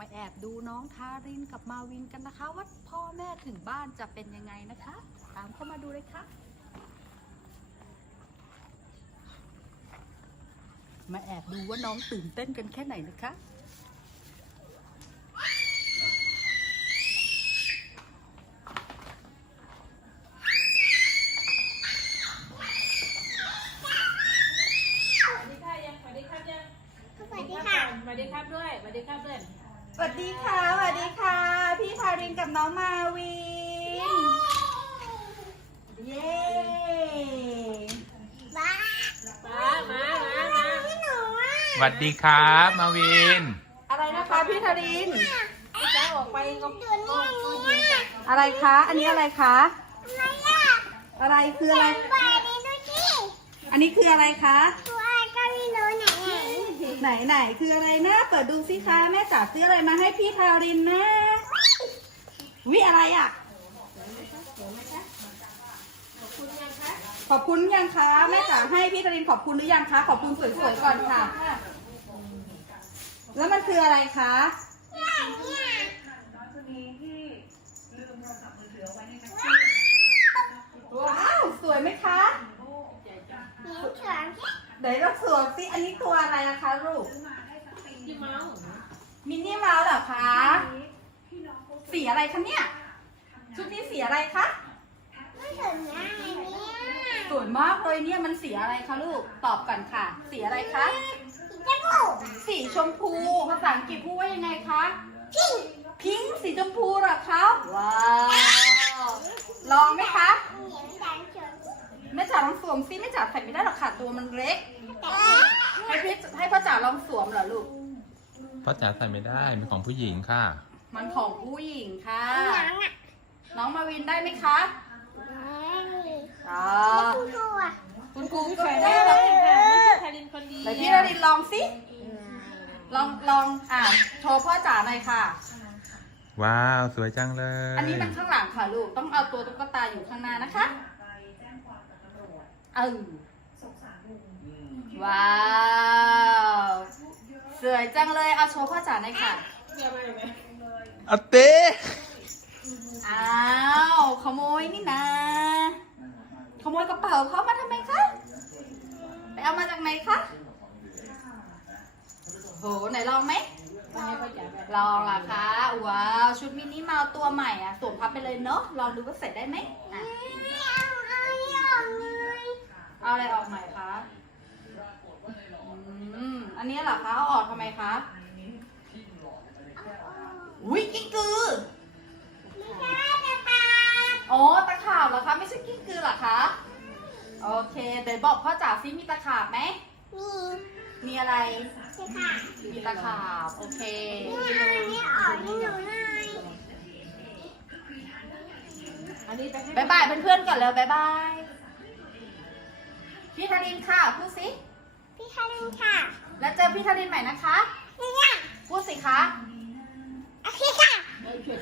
มาแอบดูน้องทารินกับมาวินกันนะคะ ว่าพ่อแม่ถึงบ้านจะเป็นยังไงนะคะ ตามเข้ามาดูเลยค่ะมาแอบดูว่าน้องตื่นเต้นกันแค่ไหนนะคะ สวัสดีค่ะยังสวัสดีครับยังสวัสดีค่ะสวัสดีครับด้วยสวัสดีครับด้วย สวัสดีค่ะสวัสดีค่ะ พี่ทารินกับน้องมาวิน เย้บ้ามามามามาไม่หนูอะสวัสดีครับมาวิน อะไรนะคะพี่ทาริน จะออกไปก็ดูนี่เนี่ยอะไรคะ อันนี้อะไรคะ อะไรอะอะไรคืออะไรไปนี่ดูสิอันนี้คืออะไรคะวอะไรก็ไม่รู้ ไหนไหนคืออะไรนะเปิดดูสิคะแม่จ๋าซื้ออะไรมาให้พี่ทารินนะวิอะไรอะขอบคุณยังคะแม่จ๋าให้พี่ทารินขอบคุณหรือยังคะขอบคุณสวยๆก่อนค่ะ แล้วมันคืออะไรคะ ว้าว สวยไหมคะ หนูเฉินสิ เดี๋ยวเราสวมสิอันนี้ตัวอะไรนะคะลูก พี่เมาส์มินนี่เมาส์เหรอคะ สีอะไรคะเนี่ย ชุดนี้สีอะไรคะไม่ถึงง่ายเนี่ยสวยมากเลยเนี่ยมันสีอะไรคะลูก ตอบก่อนค่ะ สีอะไรคะ สีจมูกสีชมพู ภาษาอังกฤษพูดว่ายังไงคะ พิงพิงค์สีชมพูเหรอคะ ว้าว ลองไหมคะ เหนียวดังเฉิน แม่จ๋าลองส วมสิแม่จ๋าใส่ไม่ได้หรอกค่ะตัวมันเล็กแต่ให้พี่ให้พ่อจ๋าลองสวมเหรอลูก พ่อจ๋าใส่ไม่ได้เป็นของผู้หญิงค่ะ มันของผู้หญิงค่ะหนังอะน้องมาวินได้ไหมคะไม่อ๋อคุณครูอะคุณครูก็ใครไม่ได้ได้หหรรออกกแทนคนดีไหนพี่นารินลองสิ ลองลองอะโชว์พ่อจ๋าหน่อยค่ะ ว้าว สวยจังเลย อันนี้มันข้างหลังค่ะลูก ต้องเอาตัวตุ๊กตาอยู่ข้างหน้านะคะ เออว้าว สวยจังเลย เอาโชว์พ่อจ๋าหน่อยค่ะเชื่อไหมไหมเอาเต้อ้าว ขโมยนี่นะ ขโมยกระเป๋าเขามาทำไมคะ ไปเอามาจากไหนคะ โห ไหนลองไหมมาให้พ่อจ๋าแบบลองอะคะ ว้าว ชุดมินิมาตัวใหม่อะสวมพับไปเลยเนาะ ลองดูว่าใส่ได้ไหมอะ เอาเอาเอาเลย เอาอะไรออกใหม่คะอืมอันนี้เหรอคะ เอาออกทำไมคะ อุ้ยกิ้งกือไม่ใช่จะตาอ๋อ ตะขาบเหรอคะ ไม่ใช่กิ้งกือเหรอคะ โอเค เดี๋ยวบอกพ่อจ๋าซิมีตะขาบไหม มีมีอะไรใช่ค่ะมีตะขาบ โอเคนี่เอาอันนี้ออกให้หนูหน่อยอันนี้ไปให้บายบายเพื่อนๆก่อนแล้วบายบาย พี่ธารินค่ะ พูดสิ พี่คารินค่ะแล้วเจอพี่ธารินใหม่นะคะ นี่ค่ะพูดสิคะ โอเคค่ะเออเผ็ด